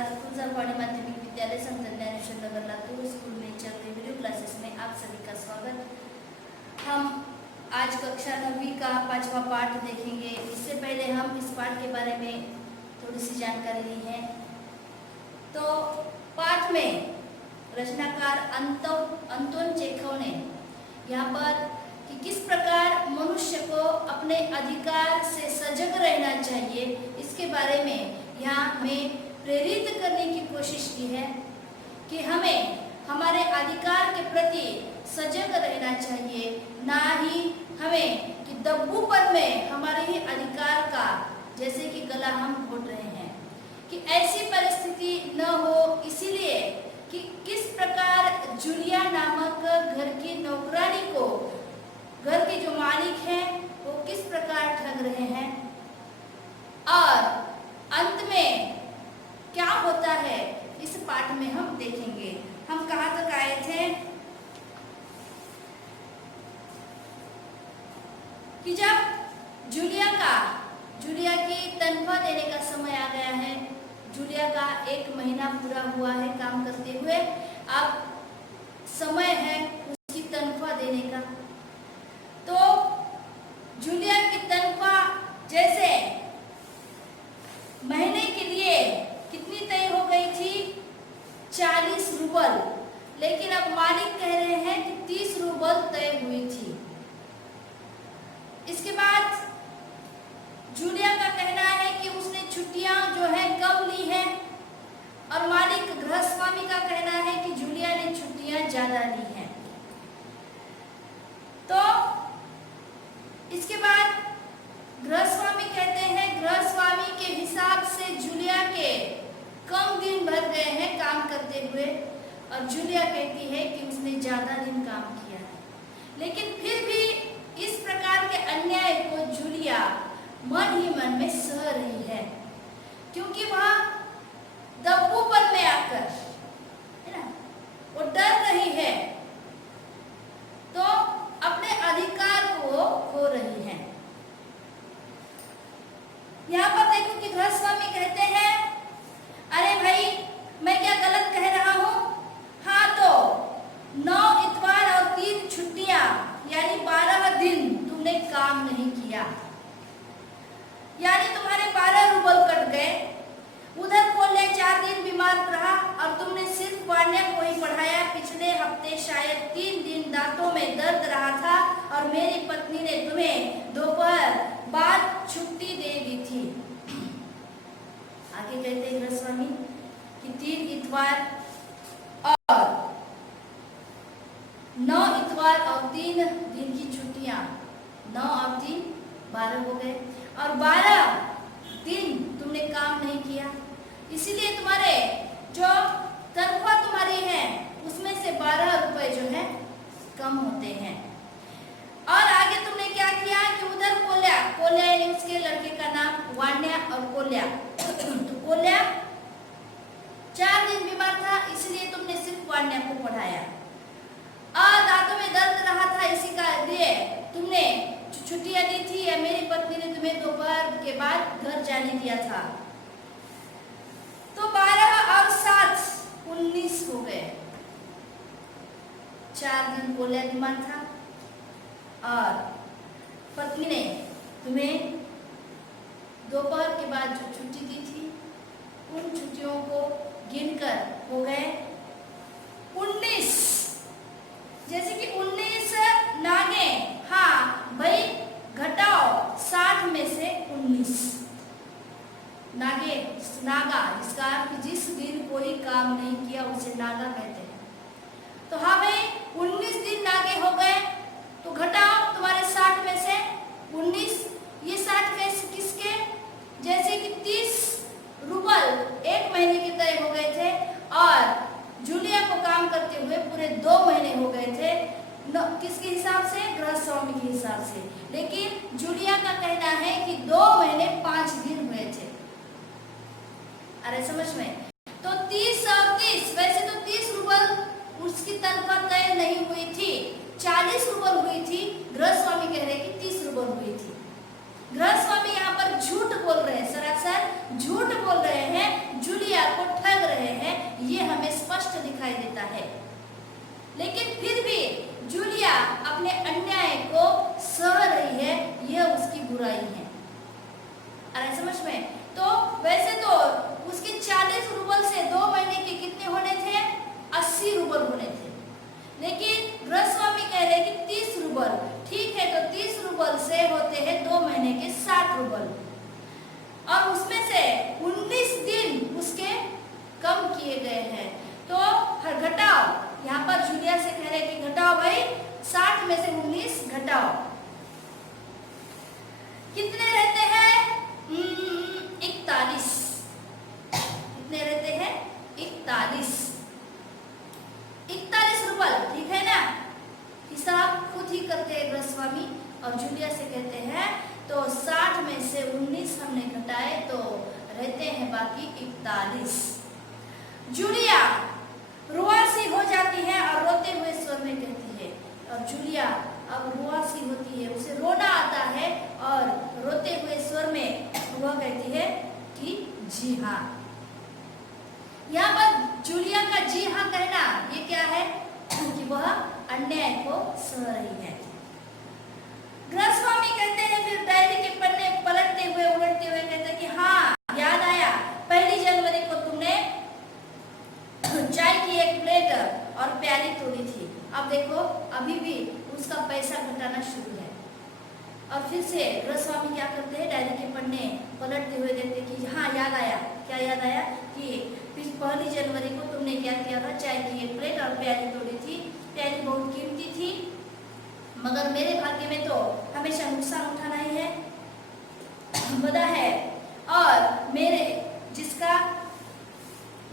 नमस्कार। तुलजाभवानी माध्यमिक विद्यालय संत ज्ञानेश्वर नगर लातूर स्कूल में चल रहे वीडियो क्लासेस में आप सभी का स्वागत। हम आज कक्षा 9वीं का 5वां पाठ देखेंगे। इससे पहले हम इस पाठ के बारे में थोड़ी सी जानकारी ली है। तो पाठ में रचनाकार अंतोन चेखव ने यहाँ पर कि किस प्रकार मनुष्य को अपने अधिकार से सजग रहना चाहिए, इसके बारे में यहाँ हमें प्रेरित करने की कोशिश की है कि हमें हमारे अधिकार के प्रति सजग रहना चाहिए, ना ही हमें कि दब्बूपन में हमारे ही अधिकार का जैसे कि गला हम घोट रहे हैं, कि ऐसी परिस्थिति न हो। इसीलिए कि किस प्रकार जूलिया नामक घर की नौकरानी को घर के जो मालिक हैं वो किस प्रकार ठग रहे हैं और अंत में क्या होता है, इस पाठ में हम देखेंगे। हम कहाँ तक आए थे कि जब जूलिया की तनख्वाह देने का समय आ गया है। जूलिया का 1 महीना पूरा हुआ है काम करते हुए, अब समय है उसकी तनख्वाह देने का। तो जूलिया की तनख्वाह जैसे महीने के लिए कितनी तय हो गई थी, 40 रूबल, लेकिन अब मालिक कह रहे हैं कि 30 रूबल तय हुई थी। इसके बाद जूलिया का कहना है कि उसने छुट्टियां जो है कम ली है और मालिक गृहस्वामी का कहना है कि जूलिया ने छुट्टियां ज्यादा ली हैं। तो इसके बाद गृहस्वामी कहते हैं, गृहस्वामी के हिसाब से जूलिया के कम दिन भर गए हैं काम करते हुए और जूलिया कहती है कि उसने ज्यादा दिन काम किया है। लेकिन फिर भी इस प्रकार के अन्याय को जूलिया मन ही मन में सह रही है, क्योंकि वह दब्बूपन में आकर है ना वो डर रही है, तो अपने अधिकार को खो रही है। यहाँ पर देखो कि गृहस्वामी कहते हैं, अरे भाई मैं क्या गलत कह रहा हूँ? हाँ, तो 9 इतवार और 3 छुट्टियां यानी 12 दिन तुमने काम नहीं किया, यानी तुम्हारे 12 रूबल कट गए। उधर कोल्हे 4 दिन बीमार रहा और तुमने सिर्फ वान्या को ही पढ़ाया। पिछले हफ्ते शायद 3 दिन दांतों में दर्द रहा था और मेरी पत्नी ने तुम्हें दोपहर बाद छुट्टी दे दी थी। आगे कहते हैं गृहस्वामी कि 3 इतवार और 9 इतवार और 3 दिन की छुट्टियां, 9 और 3 12 हो गए और 12 दिन तुमने काम नहीं किया, इसीलिए तुम्हारे जो तनख्वाह तुम्हारी है उसमें से 12 रुपए जो है कम होते हैं। और आगे तुमने क्या किया कि उधर कोल्या यानी उसके लड़के का नाम वान्या और कोल्या तो कोल्या 4 दिन बीमार था, इसलिए तुमने सिर्फ वान्या को पढ़ाया। और दांतों में दर्द रहा था, इसी का लिए तुमने छुट्टियां दी थी या मेरी पत्नी ने तुम्हें दोपहर के बाद घर जाने दिया था। तो 12 और 7 19 हो गए। 4 दिन कोल्या बीमार था और पत्नी ने तुम्हें दोपहर के बाद जो छुट्टी दी थी, उन छुट्टियों को गिनकर हो गए 19। जैसे कि 19 नागे, हाँ भाई घटाओ 60 में से 19 नागे, नागा जिसका अर्थ जिस दिन कोई काम नहीं किया उसे नागा कहते हैं। तो हाँ भाई 19 दिन नागे हो गए, तो घटाओ तुम्हारे 60 में से 19। ये 60 कैसे किसके, जैसे कि 30 रूबल 1 महीने के तय हो गए थे और जूलिया को काम करते हुए पूरे 2 महीने हो गए थे। किसके हिसाब से? गृहस्वामी के हिसाब से। लेकिन जूलिया का कहना है कि 2 महीने 5 दिन हुए थे। अरे समझ में? तो 30 और 30, वैसे तो 30 रूबल उसकी तनख्वाह तय नहीं हुई थी, 40 रूबल हुई थी। गृहस्वामी कह रहे कि 30 रूबल हुई थी। गृहस्वामी यहाँ पर झूठ बोल रहे हैं, सरासर झूठ बोल रहे हैं, जूलिया को ठग लग रहे हैं, ये हमें स्पष्ट दिखाई देता है। लेकिन फिर भी जूलिया अपने अन्याय को सह रही है, यह उसकी बुराई है। आ रहा है समझ में? तो वैसे तो उसके 40 रूबल से 2 महीने के कितने होने थे? 80 रूबल होने थे। लेकिन गृहस्वामी कह रहे कि 30 रूबल। ठीक है, तो 30 रूबल से होते हैं 2 महीने के 60 रूबल, और उसमें से 19 दिन उसके कम किए गए हैं। तो हर घटाओ, यहाँ पर जूलिया से कह रहे कि घटाओ भाई, 60 में से 19 घटाओ, कितने रहते हैं? 41। कितने रहते हैं? 41 रूबल। ठीक है ना? हिसाब खुद ही करते हैं गृहस्वामी, और जूलिया से कहते हैं तो 60 में से 19 हमने घटाए तो रहते हैं बाकी 41। जूलिया रुआसी हो जाती है और रोते हुए स्वर में कहती है, और जूलिया अब रुआसी होती है, उसे रोना आता है, और रोते हुए स्वर में वह कहती है कि जी हाँ। यहाँ पर जूलिया का जी हाँ कहना ये क्या है? कि वह अन्याय को सह रही है। गृहस्वामी कहते हैं, फिर डायरी के पन्ने पलटते हुए उलटते हुए कहते हैं कि हाँ, याद आया, 1 जनवरी को तुमने चाय की एक प्लेट और प्याली तोड़ी थी। अब देखो, अभी भी उसका पैसा घटाना शुरू है। और फिर से गृहस्वामी क्या करते हैं? डायरी के पन्ने पलटते हुए देखते कि हाँ, याद आया। क्या याद आया? कि 1 जनवरी को तुमने क्या किया था? चाय की एक प्लेट और प्याली तोड़ी थी। प्याली बहुत कीमती थी, मगर मेरे भाग्य में तो हमेशा नुकसान उठाना ही है, बदा है। और मेरे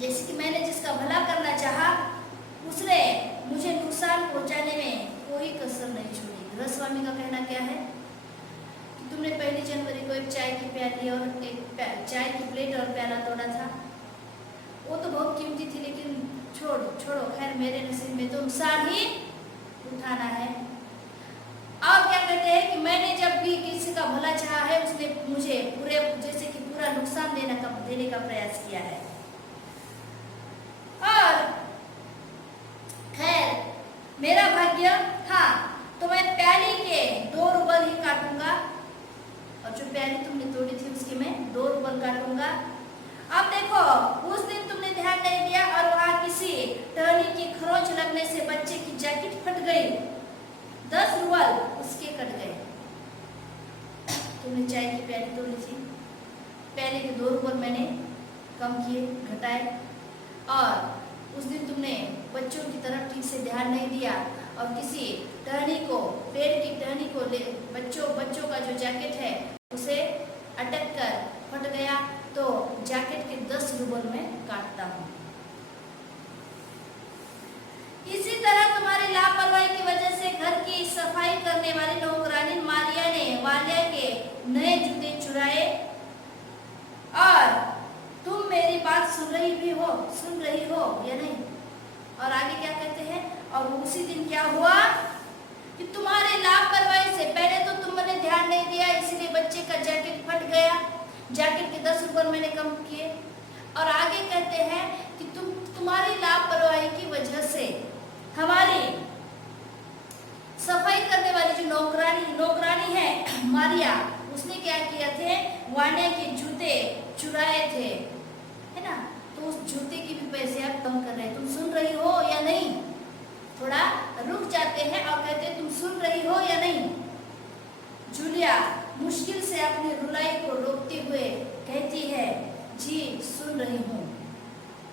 जैसे कि मैंने जिसका भला करना चाहा, उसने मुझे नुकसान पहुंचाने में कोई कसर नहीं छोड़ी। गृहस्वामी का कहना क्या है? कि तुमने 1 जनवरी को एक चाय की प्याली और एक चाय की प्लेट और प्याला तोड़ा था। वो तो बहुत कीमती थी, लेकिन छोड़ो, खैर मेरे नसीब में तो नुकसान ही उठाना है। और क्या कहते हैं कि मैंने जब भी किसी का भला चाहा है, उसने मुझे पूरा नुकसान देने का प्रयास किया है। और खैर मेरा भाग्य, हाँ, तो मैं प्याली के 2 रूबल ही काटूंगा, और जो प्याली तुमने तोड़ी थी उसके मैं 2 रूबल काटूंगा। अब देखो, उस दिन तुमने ध्यान नहीं दिया और वहां किसी टहनी की खरोंच लगने से बच्चे की जैकेट फट गई, 10 रूबल उसके कट गए। तुमने चाय की प्याली तोड़ी थी, प्याली के 2 रूबल मैंने कम किए, घटाए। और उस दिन तुमने बच्चों की तरफ ठीक से ध्यान नहीं दिया, और किसी टहनी को, पेड़ की टहनी को बच्चों का जो जैकेट है उसे अटक कर फट गया, तो जैकेट के 10 रूबल में काटता हूँ। इसी तरह तुम्हारी लापरवाही की वजह से घर की सफाई करने वाली नौकरानी मारिया ने वालिया के नए जूते चुराए, और तुम मेरी बात सुन रही हो या नहीं? और आगे क्या कहते हैं? और उसी दिन क्या हुआ कि तुम्हारे लापरवाही से पहले तो तुमने ध्यान नहीं दिया, इसलिए बच्चे का जैकेट फट गया, जैकेट के 10 रूपये मैंने कम किए। और आगे कहते हैं कि तुम्हारी लापरवाही की वजह से हमारी सफाई करने वाली जो नौकरानी है मारिया, उसने क्या किया थे? वानिया के जूते चुराए थे, है ना? तो उस जूते की भी पैसे आप कम कर रहे हैं। तुम सुन रही हो या नहीं? थोड़ा रुक जाते हैं और कहते हैं तुम सुन रही हो या नहीं? जूलिया मुश्किल से अपनी रुलाई को रोकते हुए कहती है, जी सुन रही हूँ।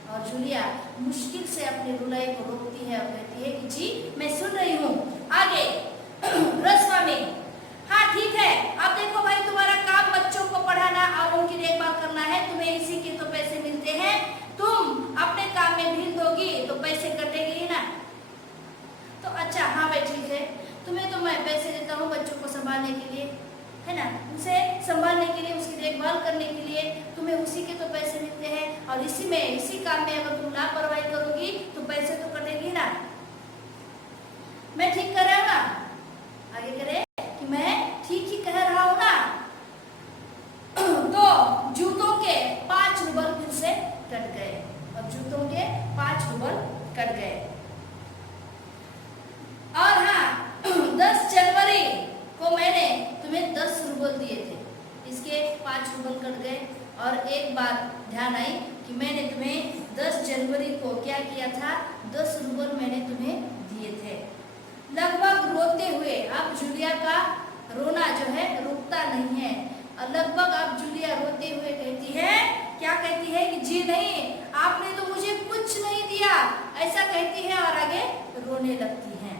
और जूलिया मुश्किल से अपनी रुलाई को रोकती है और कहती है कि जी मैं सुन रही हूँ। आगे गृहस्वामी, हाँ ठीक है, अब देखो भाई, तुम्हारा काम बच्चों को पढ़ाना और उनकी देखभाल करना है, तुम्हें इसी के तो पैसे मिलते हैं, तुम अपने काम में ढील दोगी तो पैसे कटेंगे ही ना। तो अच्छा, हाँ भाई ठीक है, तुम्हें तो मैं पैसे देता हूँ बच्चों को संभालने के लिए, है ना, उसे संभालने के लिए, उसकी देखभाल करने के लिए तुम्हें उसी के तो पैसे मिलते हैं, और इसी काम में अगर तुम लापरवाही करोगी तो पैसे तो कटेंगे ना। मैं ठीक कर रहा हूँ ना? आगे करे कि मैं ठीक ही कह रहा हूँ ना? तो जूतों के 5 रूबल फिर से कट गए, और 5 रूबल कट गए। और एक बात ध्यान आई कि मैंने तुम्हें 10 जनवरी को क्या किया था, 10 रूबल मैंने तुम्हें दिए थे। लगभग रोते हुए, अब जूलिया का रोना जो है रुकता नहीं है, और लगभग अब जूलिया रोते हुए कहती है, क्या कहती है कि जी नहीं, आपने तो मुझे कुछ नहीं दिया, ऐसा कहती है और आगे रोने लगती है।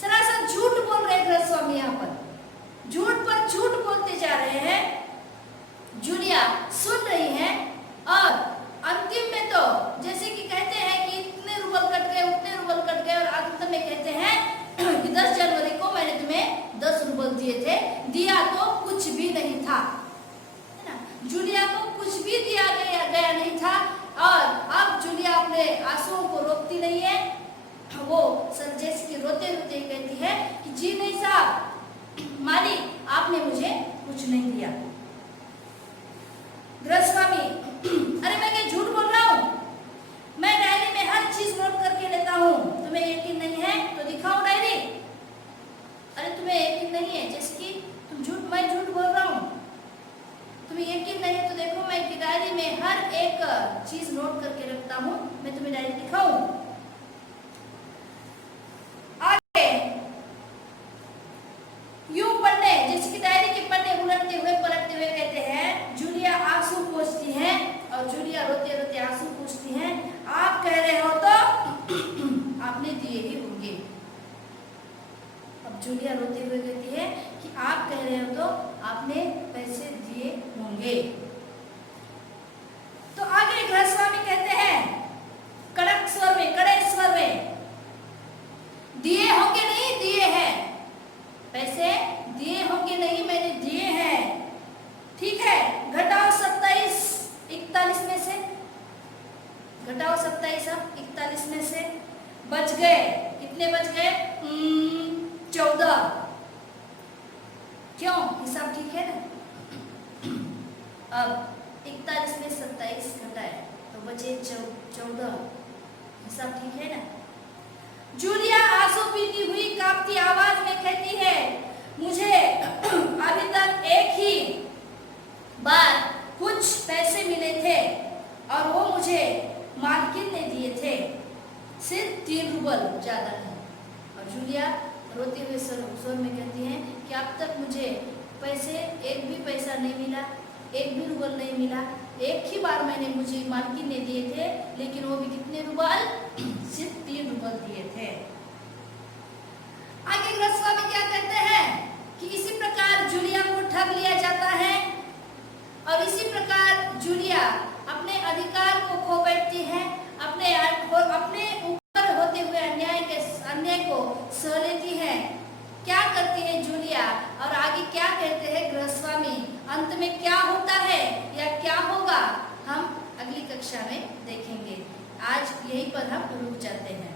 सरासर झूठ बोल रहे गृहस्वामी, यहाँ पर झूठ पर झूठ बोलते जा रहे हैं। जूलिया सुन रही है और अंतिम में तो जैसे कि कहते हैं कि इतने रूबल कट गए, उतने रूबल कट गए, और अंत में कहते हैं कि 10 जनवरी को मैंने तुम्हें 10 रूबल दिए थे, दिया तो कुछ भी नहीं था, है ना। जूलिया को कुछ भी दिया गया नहीं था। और अब जूलिया अपने आंसुओं को रोकती नहीं है, वो सर जैसे कि रोते रोते कहती है कि जी नहीं साहब, मालिक आपने मुझे कुछ नहीं दिया। गृहस्वामी, अरे मैं क्या झूठ बोल रहा हूँ, मैं डायरी में हर चीज नोट करके लेता हूँ, तुम्हें यकीन नहीं है तो दिखाओ डायरी। अरे तुम्हें यकीन नहीं है, जैसे कि मैं झूठ बोल रहा हूँ, तुम्हें यकीन नहीं है तो देखो, मैं की डायरी में हर एक चीज नोट करके रखता हूँ, मैं तुम्हें डायरी दिखाऊं। आगे यूं पढ़ने, जैसे कि डायरी के पन्ने उलटते हुए पलटते हुए कहते हैं, जूलिया आंसू पोंछती है, और जूलिया रोते रोते आंसू पोंछती है, आप कह रहे हो तो आपने दिए ही होंगे। अब जूलिया रोते हुए कहती है कि आप कह रहे हो तो आपने पैसे दिए होंगे। तो आगे गृहस्वामी कहते हैं कड़क स्वर में, कड़े स्वर में, दिए होंगे नहीं, दिए हैं, पैसे दिए होंगे नहीं, मैंने दिए हैं, ठीक है। घटाओ 27 41 में से, घटाओ 27 अब 41 में से, बच गए कितने, बच गए 14। क्यों, हिसाब ठीक है ना। अब 41 में 27 घटाए तो बचे 14, हिसाब ठीक है ना। जूलिया आंसू पीती हुई कांपती आवाज में कहती है, मुझे अभी तक एक ही बार कुछ पैसे मिले थे और वो मुझे मालकिन ने दिए थे, सिर्फ 3 रूबल ज्यादा है। और जूलिया रोते हुए स्वर में कहती है कि अब तक मुझे पैसे, एक भी पैसा नहीं मिला, एक भी रूबल नहीं मिला, एक ही बार मैंने मुझे मालकिन ने दिए थे, लेकिन वो भी कितने रूबल, सिर्फ 3 रूबल दिए थे। आगे गृहस्वामी क्या कहते हैं कि इसी प्रकार जूलिया को ठग लिया जाता है, और इसी प्रकार जूलिया अपने अधिकार को खो बैठती है, अपने ऊपर होते हुए अन्याय को सह लेती है। क्या करती है जूलिया, और आगे क्या कहते हैं गृहस्वामी, अंत में क्या होता है या क्या होगा, हम अगली कक्षा में देखेंगे। आज यहीं पर हम रुक जाते हैं।